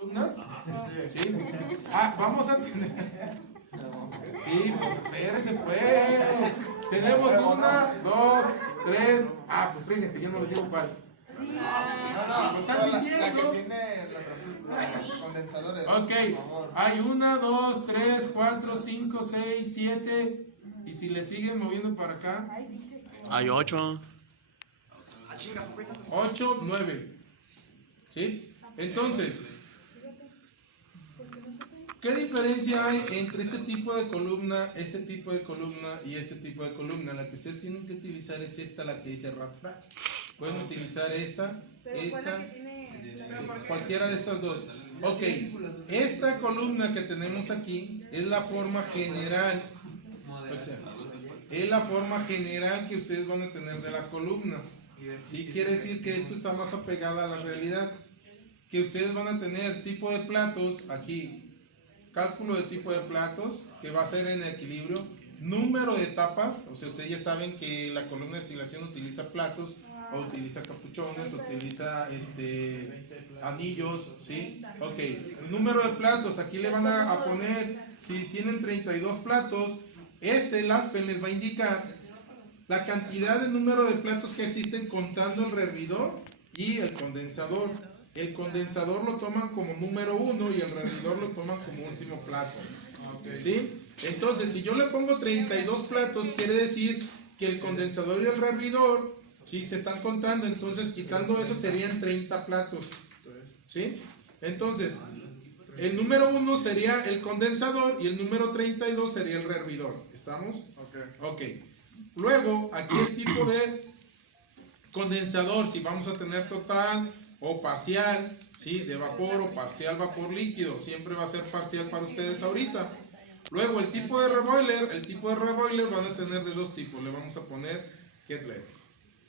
columnas. Sí. Vamos a tener. Sí, pues espérese, pues. Tenemos 1, 2, 3. Pues fíjense, yo no les digo cuál. No, están la diciendo. que tiene los condensadores. Ok, hay 1, 2, 3, 4, 5, 6, 7. Y si le siguen moviendo para acá, Hay 8. 8, 9. ¿Sí? Entonces, ¿qué diferencia hay entre este tipo de columna, este tipo de columna y este tipo de columna? La que ustedes tienen que utilizar es esta, la que dice RADFRAC. Pueden utilizar esta, cualquiera de estas dos. Ok, esta columna que tenemos aquí es la forma general. O sea, es la forma general que ustedes van a tener de la columna. Sí, quiere decir que esto está más apegada a la realidad. Que ustedes van a tener tipo de platos aquí, cálculo de tipo de platos, que va a ser en equilibrio, número de tapas, o sea, ustedes ya saben que la columna de destilación utiliza platos, o utiliza capuchones, utiliza anillos, ¿sí? Ok, el número de platos, aquí le van a poner, si tienen 32 platos, el aspen les va a indicar la cantidad de número de platos que existen contando el rehervidor y el condensador. El condensador lo toman como número 1 y el rehervidor lo toman como último plato. ¿Sí? Entonces, si yo le pongo 32 platos, quiere decir que el condensador y el rehervidor, ¿sí?, se están contando. Entonces, quitando eso serían 30 platos. ¿Sí? Entonces, el número 1 sería el condensador y el número 32 sería el rehervidor. ¿Estamos? Ok. Luego, aquí el tipo de condensador, si vamos a tener total o parcial, ¿sí?, de vapor o parcial vapor líquido, siempre va a ser parcial para ustedes ahorita. Luego el tipo de reboiler van a tener de dos tipos, le vamos a poner Kettler,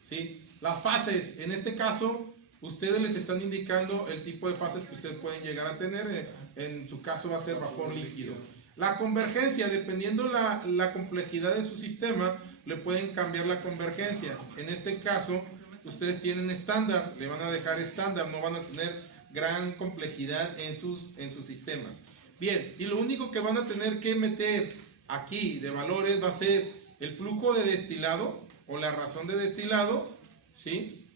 ¿sí? Las fases, en este caso, ustedes les están indicando el tipo de fases que ustedes pueden llegar a tener, en su caso va a ser vapor líquido. La convergencia, dependiendo la complejidad de su sistema, le pueden cambiar la convergencia. En este caso, ustedes tienen estándar, le van a dejar estándar, no van a tener gran complejidad en sus sistemas. Bien, y lo único que van a tener que meter aquí de valores va a ser el flujo de destilado o la razón de destilado, ¿sí?,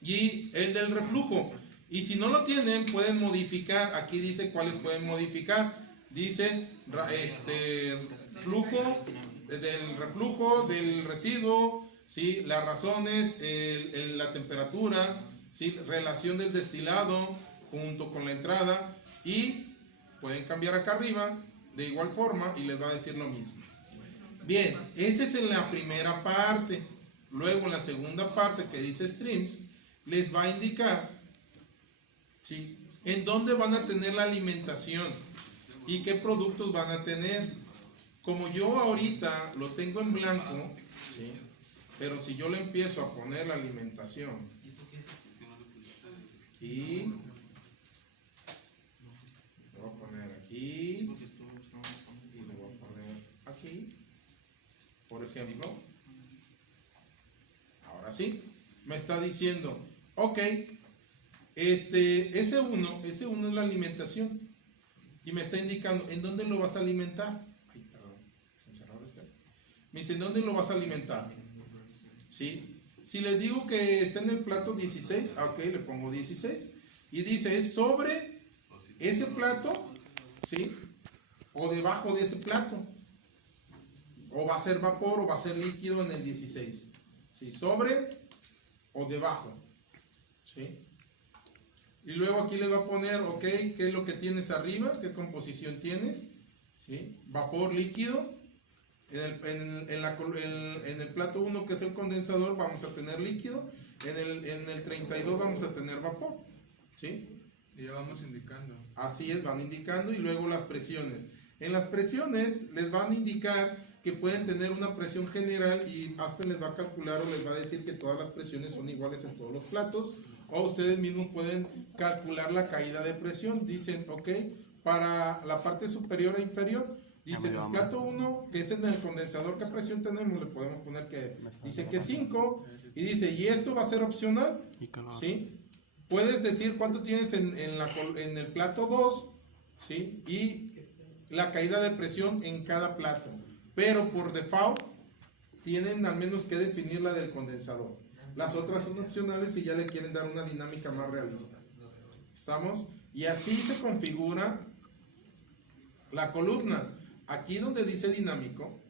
y el del reflujo. Y si no lo tienen, pueden modificar, aquí dice cuáles pueden modificar. Dice flujo del reflujo del residuo, ¿sí?, las razones, la temperatura, ¿sí?, relación del destilado junto con la entrada, y pueden cambiar acá arriba de igual forma y les va a decir lo mismo. Bien, ese es en la primera parte. Luego en la segunda parte que dice streams, les va a indicar, ¿sí?, en dónde van a tener la alimentación y qué productos van a tener. Como yo ahorita lo tengo en blanco, ¿sí?, pero si yo le empiezo a poner la alimentación aquí, le voy a poner aquí y le voy a poner aquí, por ejemplo, ahora sí, me está diciendo, ok, S1 es la alimentación y me está indicando en dónde lo vas a alimentar. Ay, perdón, me dice, ¿en dónde lo vas a alimentar? ¿Sí? Si les digo que está en el plato 16, ok, le pongo 16 y dice, es sobre ese plato, ¿sí?, o debajo de ese plato, o va a ser vapor o va a ser líquido en el 16, ¿sí?, sobre o debajo, ¿sí? Y luego aquí le va a poner, ok, qué es lo que tienes arriba, qué composición tienes, ¿sí?, vapor líquido. En el plato 1, que es el condensador, vamos a tener líquido. En el 32 vamos a tener vapor, ¿sí? Y ya vamos indicando. Así es, van indicando. Y luego las presiones. En las presiones les van a indicar que pueden tener una presión general y Aspen les va a calcular o les va a decir que todas las presiones son iguales en todos los platos. O ustedes mismos pueden calcular la caída de presión. Dicen, ok, para la parte superior e inferior, dice en el plato 1, que es en el condensador, ¿qué presión tenemos? Le podemos poner que dice que 5 y dice, ¿y esto va a ser opcional? ¿Sí? puedes decir cuánto tienes en el plato 2, ¿sí? Y la caída de presión en cada plato. Pero por default tienen al menos que definir la del condensador. Las otras son opcionales si ya le quieren dar una dinámica más realista. ¿Estamos? Y así se configura la columna. Aquí donde dice dinámico,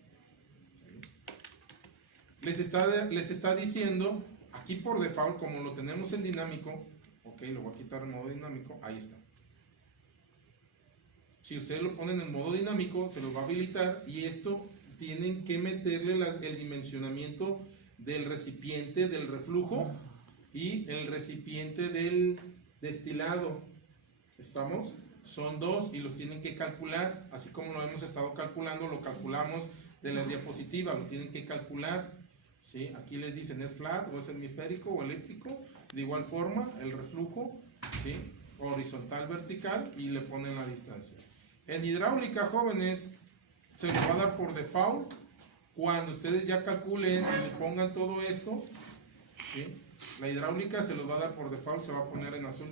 les está diciendo, aquí por default, como lo tenemos en dinámico, ok, lo voy a quitar en modo dinámico, ahí está. Si ustedes lo ponen en modo dinámico, se los va a habilitar y esto tienen que meterle el dimensionamiento del recipiente del reflujo y el recipiente del destilado. ¿Estamos? Son dos y los tienen que calcular, así como lo hemos estado calculando, lo calculamos de la diapositiva, lo tienen que calcular. ¿Sí? Aquí les dicen es flat o es hemisférico o elíptico, de igual forma el reflujo, ¿sí? Horizontal, vertical, y le ponen la distancia. En hidráulica, jóvenes, se les va a dar por default cuando ustedes ya calculen y le pongan todo esto, ¿sí? La hidráulica se los va a dar por default, se va a poner en azul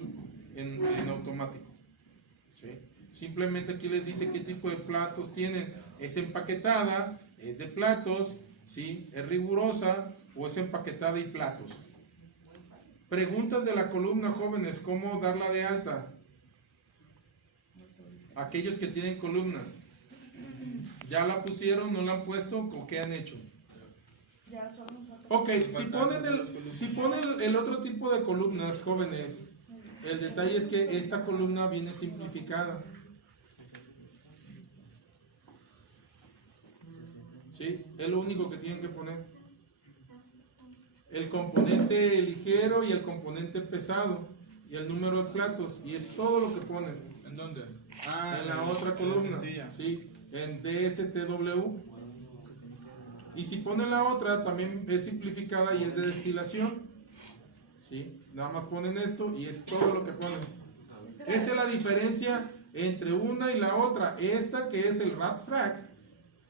en automático, ¿sí? Simplemente aquí les dice qué tipo de platos tienen. Es empaquetada, es de platos, ¿sí? Es rigurosa o es empaquetada y platos. Preguntas de la columna, jóvenes, ¿cómo darla de alta? Aquellos que tienen columnas, ¿ya la pusieron, no la han puesto o qué han hecho? Ok, si ponen el otro tipo de columnas, jóvenes, el detalle es que esta columna viene simplificada. ¿Sí? Es lo único que tienen que poner. El componente ligero y el componente pesado y el número de platos, y es todo lo que ponen. ¿En dónde? En la otra columna, sí, en DSTW. Y si ponen la otra, también es simplificada y es de destilación. ¿Sí? Nada más ponen esto y es todo lo que ponen. Esa es la diferencia entre una y la otra. Esta, que es el RAT-FRAC,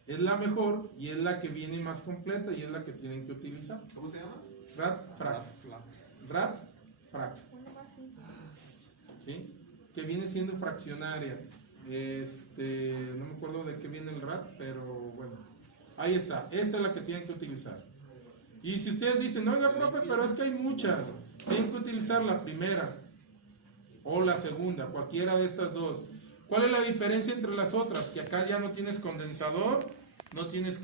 es la mejor y es la que viene más completa y es la que tienen que utilizar. ¿Cómo se llama? RAT-FRAC. RAT-FRAC. ¿Sí? Que viene siendo fraccionaria. No me acuerdo de qué viene el RAT, pero bueno. Ahí está. Esta es la que tienen que utilizar. Y si ustedes dicen, oiga, profe, pero es que hay muchas, tienen que utilizar la primera o la segunda, cualquiera de estas dos. ¿Cuál es la diferencia entre las otras? Que acá ya no tienes condensador, no tienes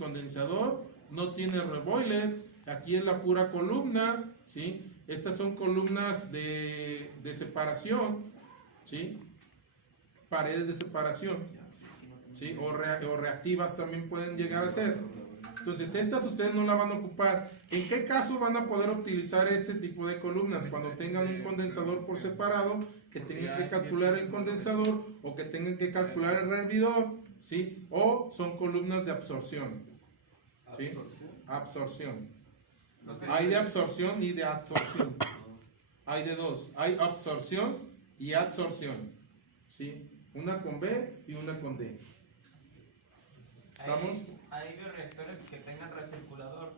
reboiler, aquí es la pura columna, ¿sí? Estas son columnas de separación, ¿sí? Paredes de separación, ¿sí? O reactivas también pueden llegar a ser. Entonces estas ustedes no la van a ocupar. ¿En qué caso van a poder utilizar este tipo de columnas? Cuando tengan un condensador por separado, que tengan que calcular el condensador o que tengan que calcular el hervidor, ¿sí? O son columnas de absorción, ¿sí? Absorción. Hay de absorción y de absorción. Hay de dos. Hay absorción y adsorción, ¿sí? Una con B y una con D. ¿Estamos? ¿Hay bioreactores que tengan recirculador?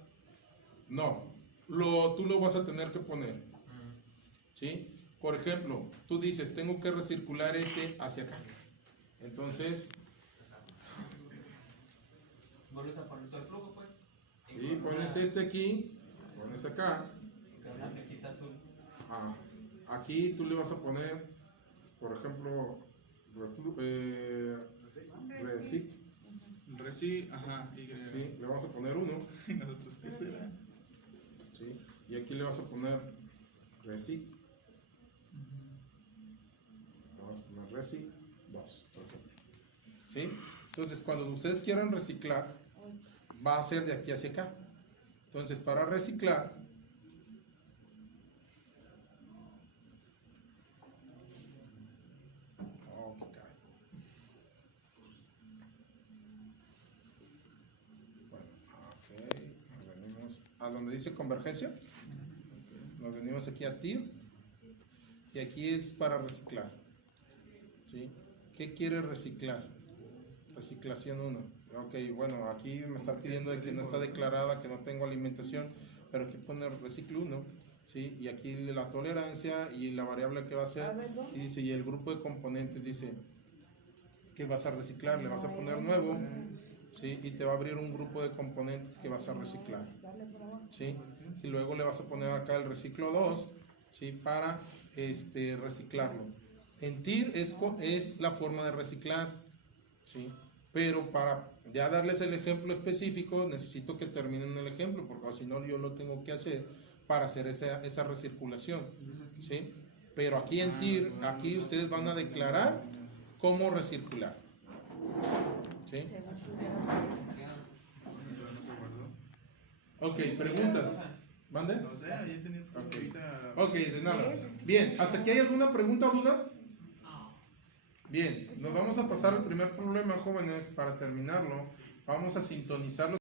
No, tú lo vas a tener que poner, ¿sí? Por ejemplo, tú dices, tengo que recircular este hacia acá. Entonces, ¿Vuelves a poner todo el flujo, pues? sí, pones este aquí, pones acá. Con una flechita azul. Aquí tú le vas a poner, por ejemplo, Reci, ajá, Y. sí, le vamos a poner 1. ¿Nosotros qué será? ¿Sí? Y aquí le vas a poner Reci. Le vamos a poner Reci 2, por ejemplo. ¿Sí? Entonces, cuando ustedes quieran reciclar, va a ser de aquí hacia acá. Entonces, para reciclar, a donde dice convergencia, nos venimos aquí a TIR y aquí es para reciclar, ¿sí? ¿Qué quiere reciclar? Reciclación 1. Ok, bueno, aquí me está pidiendo de que no está declarada, que no tengo alimentación, pero aquí pone reciclo 1, ¿sí? Y aquí la tolerancia y la variable que va a ser, y dice, y el grupo de componentes dice que vas a reciclar, le vas a poner nuevo, ¿sí? Y te va a abrir un grupo de componentes que vas a reciclar, ¿sí? Y luego le vas a poner acá el reciclo 2, ¿sí? Para reciclarlo. En TIR es la forma de reciclar, ¿sí? Pero para ya darles el ejemplo específico, necesito que terminen el ejemplo, porque si no yo lo tengo que hacer para hacer esa recirculación, ¿sí? Pero aquí en TIR, aquí ustedes van a declarar cómo recircular, ¿sí? Ok, preguntas. ¿Mande? No sé, ayer tenía Ok. ahorita. Ok, de nada. Bien, ¿hasta aquí hay alguna pregunta o duda? Bien, nos vamos a pasar al primer problema, jóvenes, para terminarlo. Vamos a sintonizarlo.